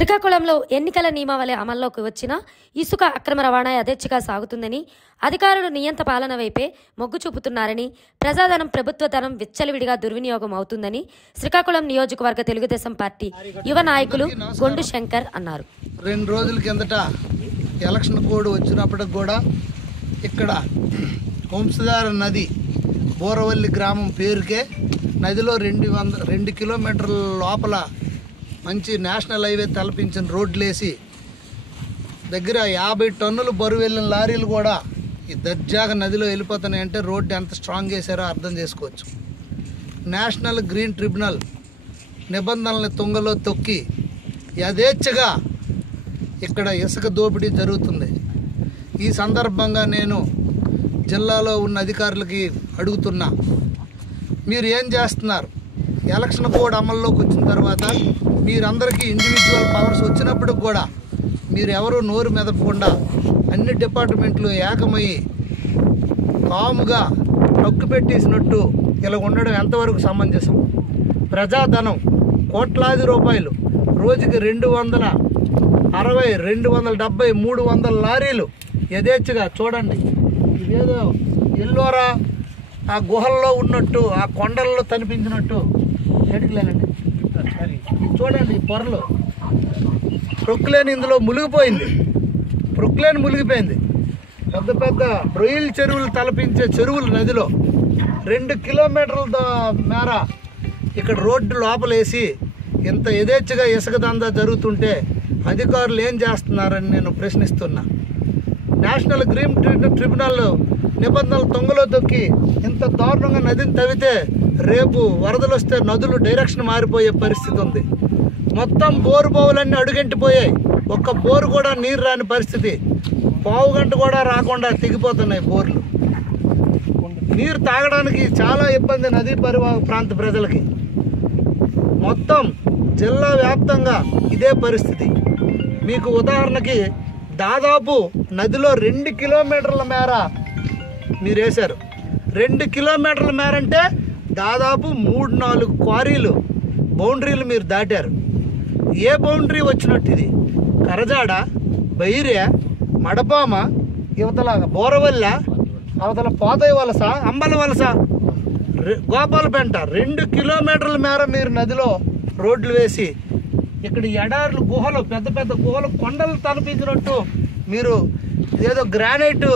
శ్రీకాకుళంలో ఎన్నికల నియమావళి అమల్లోకి వచ్చినా ఇసుక అక్రమ రవాణా యథేచ్ఛగా సాగుతుందని, అధికారులు నియంత పాలన వైపే మొగ్గు చూపుతున్నారని, ప్రజాధనం ప్రభుత్వ ధనం విచ్చలవిడిగా దుర్వినియోగం అవుతుందని శ్రీకాకుళం నియోజకవర్గ తెలుగుదేశం పార్టీ యువ నాయకులు గొండు శంకర్ అన్నారు. 2 రోజుల కిందట ఎలక్షన్ కోడ్ వచ్చినప్పటికి కూడా ఇక్కడ వంశధార నది బోరవల్లి గ్రామం పేరుకే నదిలో 2 కిలోమీటర్ల లోపల మంచి నేషనల్ హైవే తలపించిన రోడ్లేసి దగ్గర 50 టన్నులు బరువు వెళ్ళిన లారీలు కూడా ఈ దర్జాగా నదిలో వెళ్ళిపోతున్నాయంటే రోడ్డు ఎంత స్ట్రాంగ్ చేశారో అర్థం చేసుకోవచ్చు. నేషనల్ గ్రీన్ ట్రిబ్యునల్ నిబంధనలను తుంగలో తొక్కి యథేచ్ఛగా ఇక్కడ ఇసుక దోపిడీ జరుగుతుంది. ఈ సందర్భంగా నేను జిల్లాలో ఉన్న అధికారులకి అడుగుతున్నా, మీరు ఏం చేస్తున్నారు? ఎలక్షన్ కోడ్ అమల్లోకి వచ్చిన తర్వాత మీరందరికీ ఇండివిజువల్ పవర్స్ వచ్చినప్పుడు కూడా మీరు ఎవరు నోరు మెదపకుండా అన్ని డిపార్ట్మెంట్లు ఏకమయ్యి కాముగా నొక్కు పెట్టేసినట్టు ఇలా ఉండడం ఎంతవరకు సమంజసం? ప్రజాధనం కోట్లాది రూపాయలు, రోజుకి 260, 270, 300 లారీలు యథేచ్ఛగా చూడండి. ఇదేదో ఎల్లోరా ఆ గుహల్లో ఉన్నట్టు, ఆ కొండల్లో కనిపించినట్టు ఎడికలేనండి. చూడండి ఈ పొరలు, ప్రొక్లేన్ ఇందులో మునిగిపోయింది. మునిగిపోయింది. పెద్ద పెద్ద రొయ్యల చెరువులు తలపించే చెరువులు నదిలో 2 కిలోమీటర్ల మేర ఇక్కడ రోడ్డు లోపలేసి ఇంత యథేచ్ఛగా ఇసుక దందా జరుగుతుంటే అధికారులు ఏం చేస్తున్నారని నేను ప్రశ్నిస్తున్నా. నేషనల్ గ్రీన్ ట్రిబ్యునల్ నిబంధనలు తొంగలో తొక్కి ఇంత దారుణంగా నదిని తవ్వితే రేపు వరదలు వస్తే నదులు డైరెక్షన్ మారిపోయే పరిస్థితి ఉంది. మొత్తం బోరు బావులన్నీ అడుగంటిపోయాయి. ఒక్క బోరు కూడా నీరు రాని పరిస్థితి. పావు గంట కూడా రాకుండా తెగిపోతున్నాయి బోర్లు. నీరు తాగడానికి చాలా ఇబ్బంది నదీ పరివాహక ప్రాంత ప్రజలకి. మొత్తం జిల్లా వ్యాప్తంగా ఇదే పరిస్థితి. మీకు ఉదాహరణకి దాదాపు నదిలో 2 కిలోమీటర్ల మేర మీరు వేశారు. 2 కిలోమీటర్ల మేర అంటే దాదాపు 3-4 క్వారీలు బౌండరీలు మీరు దాటారు. ఏ బౌండరీ వచ్చినట్టు ఇది? కరజాడ, బైరే, మడపామ, యువతల బోరవల్ల, అవతల పోతయ్య వలస, అంబల వలస, గోపాలపేంట 2 కిలోమీటర్ల మేర మీరు నదిలో రోడ్లు వేసి ఇక్కడ ఎడార్లు, గుహలు, పెద్ద పెద్ద గుహలు, కొండలు తలపించినట్టు మీరు ఏదో గ్రానైట్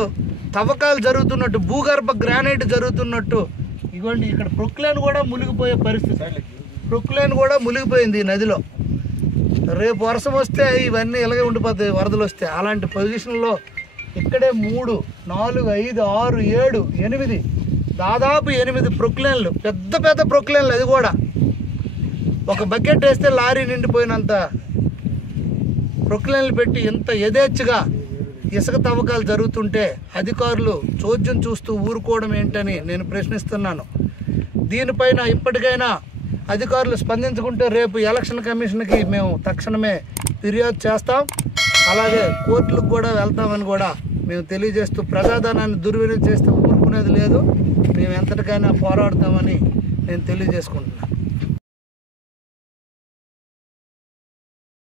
తవ్వకాలు జరుగుతున్నట్టు, భూగర్భ గ్రానైట్ జరుగుతున్నట్టు. ఇదిగోండి ఇక్కడ ప్రొక్లేన్ కూడా మునిగిపోయే పరిస్థితి. ప్రొక్లేన్ కూడా మునిగిపోయింది ఈ నదిలో. రేపు వర్షం వస్తే ఇవన్నీ ఇలాగే ఉండిపోతాయి వరదలు వస్తే. అలాంటి పొజిషన్లో ఇక్కడే 3, 4, 5, 6, 7, 8 దాదాపు 8 ప్రొక్లేన్లు, పెద్ద పెద్ద ప్రొక్లేన్లు. అది కూడా ఒక బకెట్ వేస్తే లారీ నిండిపోయినంత ప్రొక్లేన్లు పెట్టి ఇంత యథేచ్ఛగా ఇసుక తవ్వకాలు జరుగుతుంటే అధికారులు చోద్యం చూస్తూ ఊరుకోవడం ఏంటని నేను ప్రశ్నిస్తున్నాను. దీనిపైన ఇప్పటికైనా అధికారులు స్పందించుకుంటే రేపు ఎలక్షన్ కమిషన్కి మేము తక్షణమే ఫిర్యాదు చేస్తాం. అలాగే కోర్టులకు కూడా వెళ్తామని కూడా మేము తెలియజేస్తూ, ప్రజాధనాన్ని దుర్వినియోగం చేస్తే ఊరుకునేది లేదు. మేము ఎంతటికైనా పోరాడతామని నేను తెలియజేసుకుంటున్నాను.